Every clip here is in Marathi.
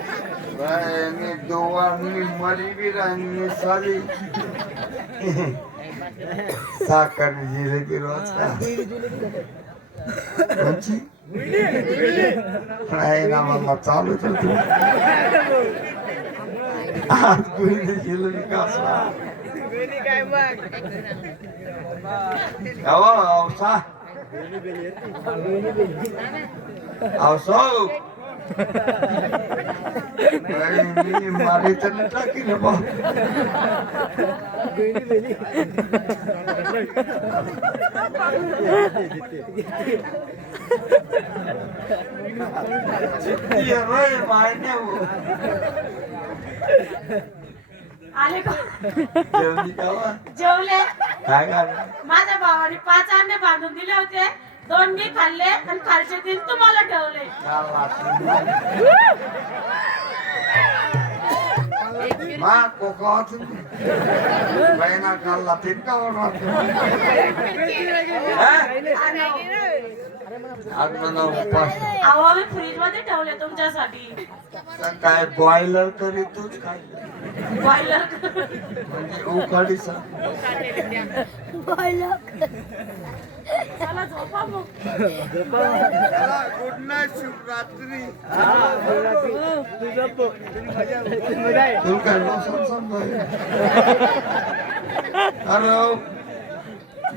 मी दोघांनी मरी बी राहिली साली साखर जिलेबी रोज का? कोणची? नाही ना मला चालूच होत आज गुळी जिलेबी कसला अहो मी मारी तर टाकी ना बा मारण्या आले का? जेवले काय काय माझ्या भावाने पाच अंडे बांधून दिले होते. दोन मी खाल्ले आणि खालचे तीन तुम्हाला ठेवले. मा कोकावाच बहिणा खाल्ला तीन का उपास अहो मी फ्रीजमध्ये ठेवले तुमच्यासाठी. काय बॉयलर करी तूच काय बॉयलर म्हणजे उकाडीचा चला झोपा मग. Good night Shivratri. तुला काय अरे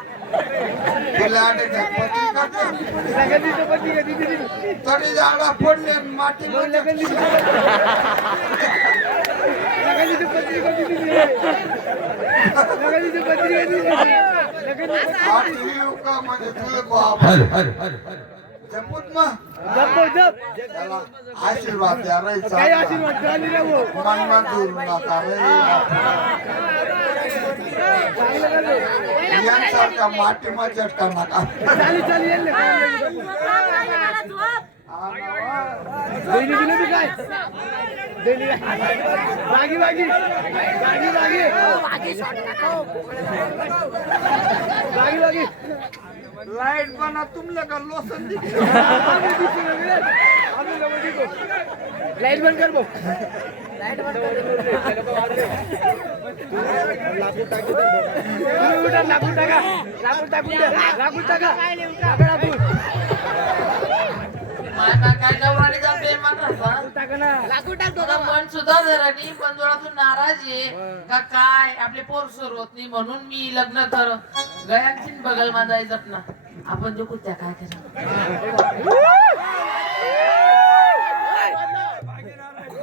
अहो, झोपायला चला पेक्षा तिला जास्त काय चला मग तरी म्हणजे बागी बागी बागी बागी बागी बागी लाइट बना तुमले का लोसन लाइट बंद कर लाकूड टाका. लाकूड टाकून लाकूड टाका. टाका लाकूड का सुद्धा पण नाराज आहे का काय? आपले पोर सुरू होत नाही म्हणून मी लग्न कर. गयांची बगल बांधायचं ना. आपण जो कुत्या काय करा.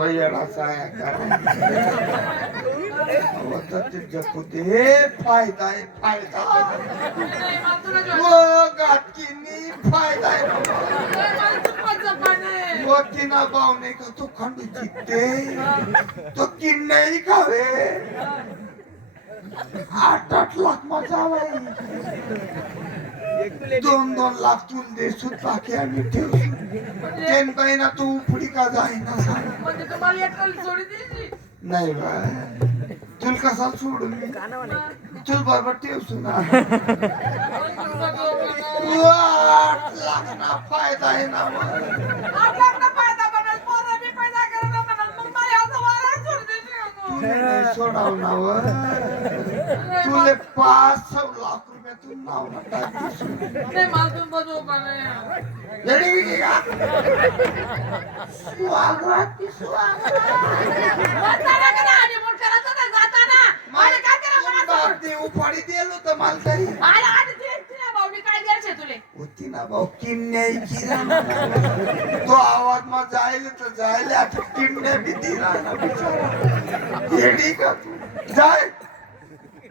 अरे येडा साया जपूते हे फायदा आहे फायदा. वो गाठकीनी फायदा आहे. वो किना पाहुणे का तो खंड जिंकते तो किन्नई खावे आठ आठ लाख माझा दोन दोन लाख तुल दे सुत बाकी आम्ही ठेवू. तेन काही ना तू उपडी का जाईना सांग. म्हणजे तुम्हाला एक सोडी नाही बा. तुल कसा सोडून मी? तुल बरोबर ठेवसू ना. आठ लाख ना फायदा आहे ना मग. तुले सोडाव नाव. तुले पाच सौ लाख रुपयातून नाव स्वागत स्वागत उपाडी दिलो तर मला तरी होती ना ना भाऊ किमण्याची तो आवाज मग जायला तर जायला आता किमण्या भीती राहणार बिचारा. येडी का तू? जाय.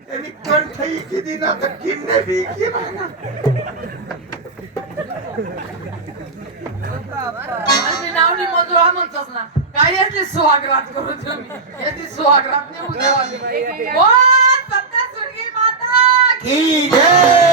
त्यांनी कंठ किती ना तर किमण्या बी की राहणार आणि नावनी मंजुळा म्हणतोस ना काय याची सुहागरात करू तुम्ही? याची सुहागरात नाही उद्या बोल सत्य सुरगी माता की जय!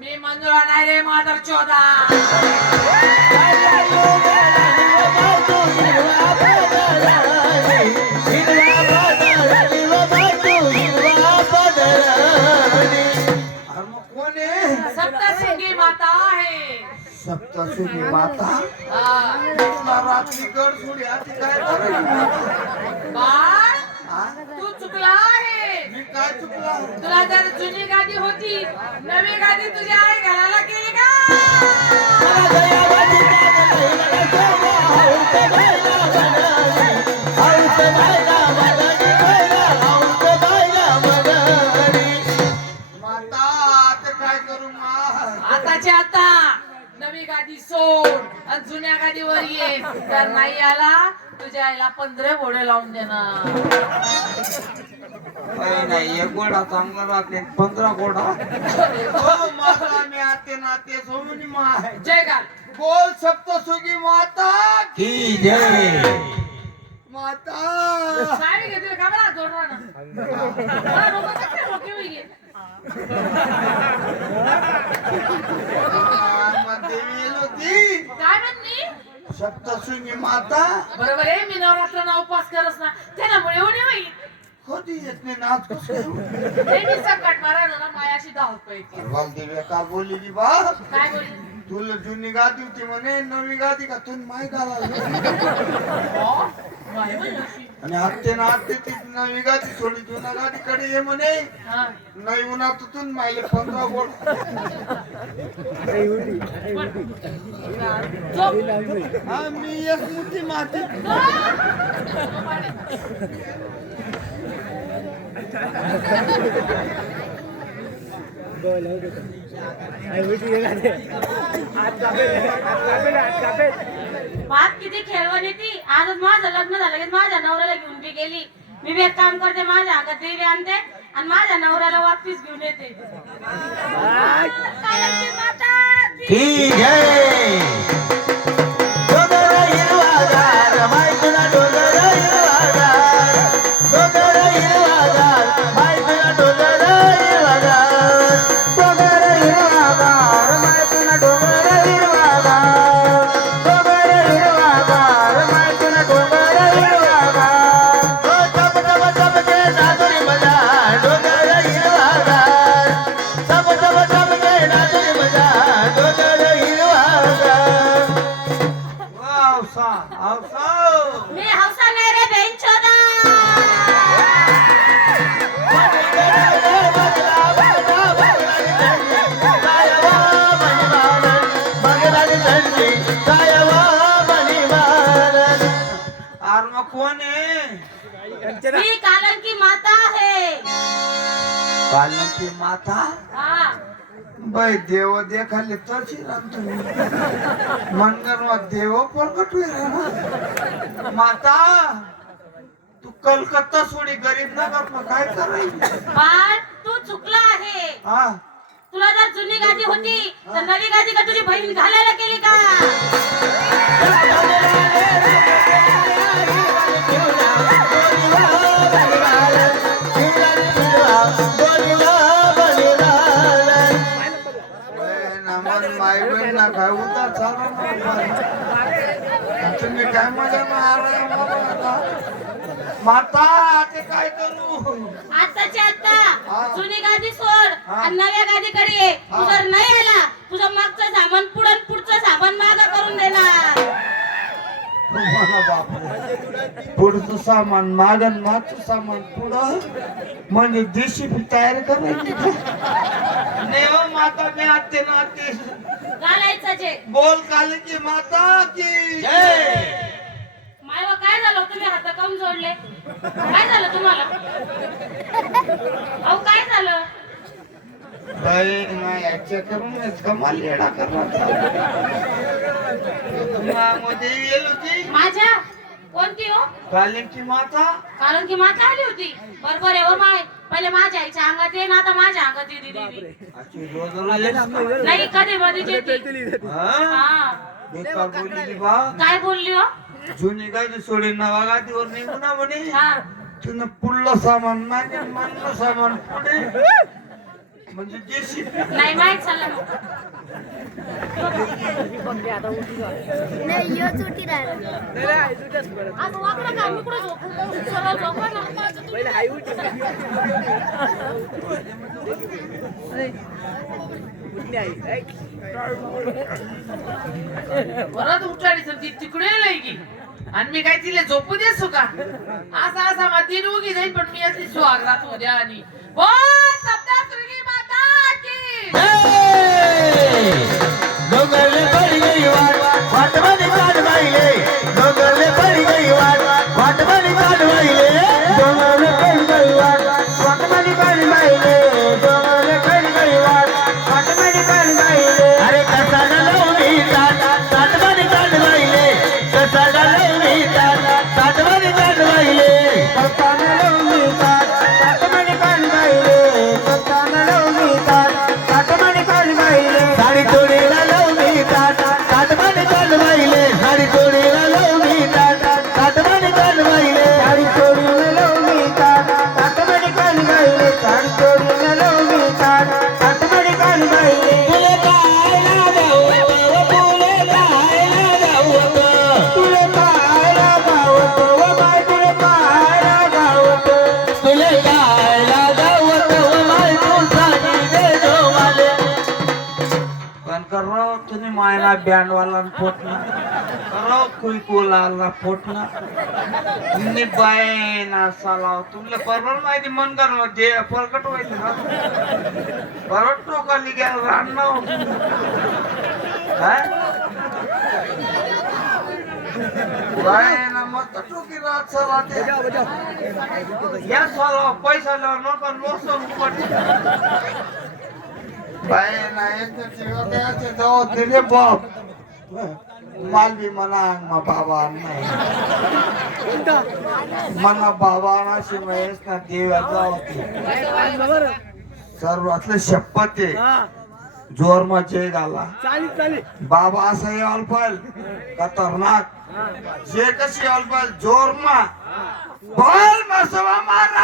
मी मंजुळा नाही रे माधर चोदा सप्तशृंगी माता हा. कृष्णा रात्री गड सोडी आधी काय बाळ? तू चुकला आहे. मी काय चुकला? तुला जर जुनी गादी होती नवी गादी तुझ्या आई घालायला केली का? गादी सोड आणि जुन्या गादीवर ये. तर नाही आला तुझ्या आईला पंधरा घोडे लावून देणार. काही नाही एक गोडा चांगला राहते पंधरा गोडा हो माता मी आते नाते सोमनी मा आहे जय गाल. बोल सप्तशृंगी माता की जय. माता. साडी घेतली का बरं? जोडणार देवी येलो ती काय म्हणली? सप्तशृंगी माता. बरोबर आहे मी नवरात्र उपास करस ना त्यामुळे एवढी होईल. कधी येत नाही नाच कसं नेहमी संकट मारा ना मायाशी धावत देवी का बोलली बा काय बोलली? तुला जुनी गादी होती म्हणे नवी गादी का? तू माय गाला हो? आणि आत्ते ना आत्ते ती नवी गादी थोडी जुना गादीकडे ये म्हणे हा. नाही उन्हात तुन मायले पंधरा गोड झोप. हा मी एक मुठी माती बाप किती खेळवण येते आजच माझं लग्न झालं की माझ्या नवऱ्याला घेऊन बी गेली. मी बी एक काम करते माझ्या हातात देवी आणते आणि माझ्या नवऱ्याला वापिस घेऊन येते. काळाची माता मी कालंकी माता आहे. पालनची माता? हा. बाई देव देखाले देव प्रकट होईल माता तू कलकत्ता सोडी गरीब ना बापा काय करायची? बाळ तू चुकला आहे. हा. तुला जर जुनी गादी होती तर नवी गादी का तुझी बहीण घालायला केली का? काय उतार चालू तुम्ही काय मजा मारा माता ते काय करू? आताच्या. आता जुनी गादी सोड. आणि नव्या गादीकडे ये. तू जर नाही आला तुझं मागचं सामान पुढं पुढचं सामान माग करून देणार. पुढचं सामान मागन मागचं सामान पुढं. म्हणजे देशी तयार करायची हो माता ने आते ना आते घालायचं जे. बोल काल की माता की। मायवा काय झालं तुम्ही हात काऊन जोडले? काय झालं तुम्हाला? अहो काय झालं? बाई नाही याच्या करून कमाल येडा करणार मध्ये येल होती माझ्या कोणती हो? कालिंची माता. कारण की माता आली होती? बरोबर आहे हो माय. पहिले माझ्या आईच्या अंगात ये ना आता माझ्या अंगात रोज रोज येते. नाही कधी मधीच येते. हा? हा. बेकार बोलली बा. काय बोलली हो? जुनी गाडी सोडी नवा गादीवर निघू ना म्हणे. हा. तिनं पुढलं सामान मागे आणि मागलं सामान पुढे. म्हणजे देशी नाही माहीत यो चुटी तुझ्याच परत आज वाकडं का? मी कुठं झोपू सरळ झोपा ना. माझं तुम्ही- पहिले हाय उठी उठली आई. ऐक. परत उठाडी ती तिकडे लय की. आणि मी काय तिला झोपू देसू का असा असा मातीने उगी जाईल पण मी यातली सुहागरात उद्या आणि ओ माता ડુંગર પડી ગઈ વાત વાટવાની કાઢ ભાઈ લે तुम्ही मायना बँडवाला फोटना राव कुईकोला फोटना तुम्ही बायना सालाव तुमले बरोबर माहिती मन कर दे परकट व्हायचं ना बरोबर टोकाली घ्या राहणार बायना मस्त टोकी राहत चला ते या सालाव पैसा लावून नका लोसं उपट बायना एक जीवाचे जाऊ दिले बाप माल बी मला मा बाबा नाही मला बाबा ना शिवायच ना देवाचा होते सर्वातलं शपथ आहे. जोर मा जय घाला चालीस चालीस. बाबा असं याल पाहिजे खतरनाक. जे कशी याल पाहिजे जोर मा बोल मा सवा मारा.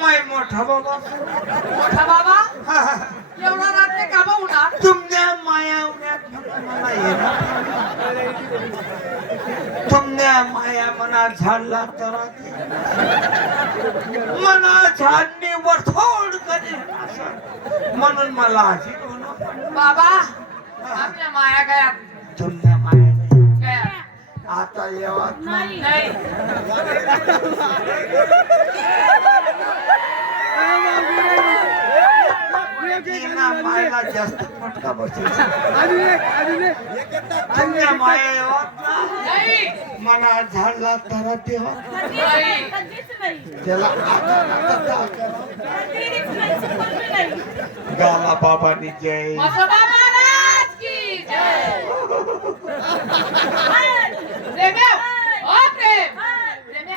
माय मोठा बाबा. मोठा बाबा? एवढा रात्री कामा होणार तुमच्या माया तुमने माया मना झाडला तर मना झाडणी वरथोड करेल म्हणून मला पडली. बाबा आमच्या माया नाही. काय आता येवात नाही. मायला जास्त फटका बसेल. माया येवात ना नाही. मना झाडला तर तेव्हा नाही. कधीच नाही त्याला गाला बाबानी जय मसोबा महाराज की जय प्रेम्या ओ प्रेम प्रेम्या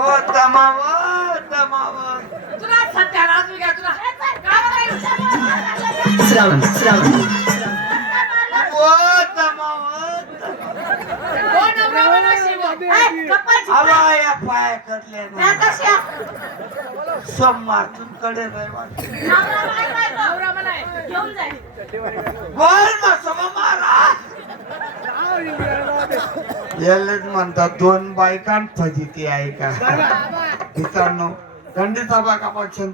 ओ दमाव दमाव तुला सत्यानाश घ्या तुला. श्रावण श्रावण. ओ नवरा शिव. पाय. कशा? सोमवारकडे रविवार नवरा काय काय गं? नवरा म्हणाय घेऊन जाईल बोल ना सोमा महाराज यालाच म्हणतात दोन बायकां फजिती आहे का? मित्रांनो खंडिता बागापासून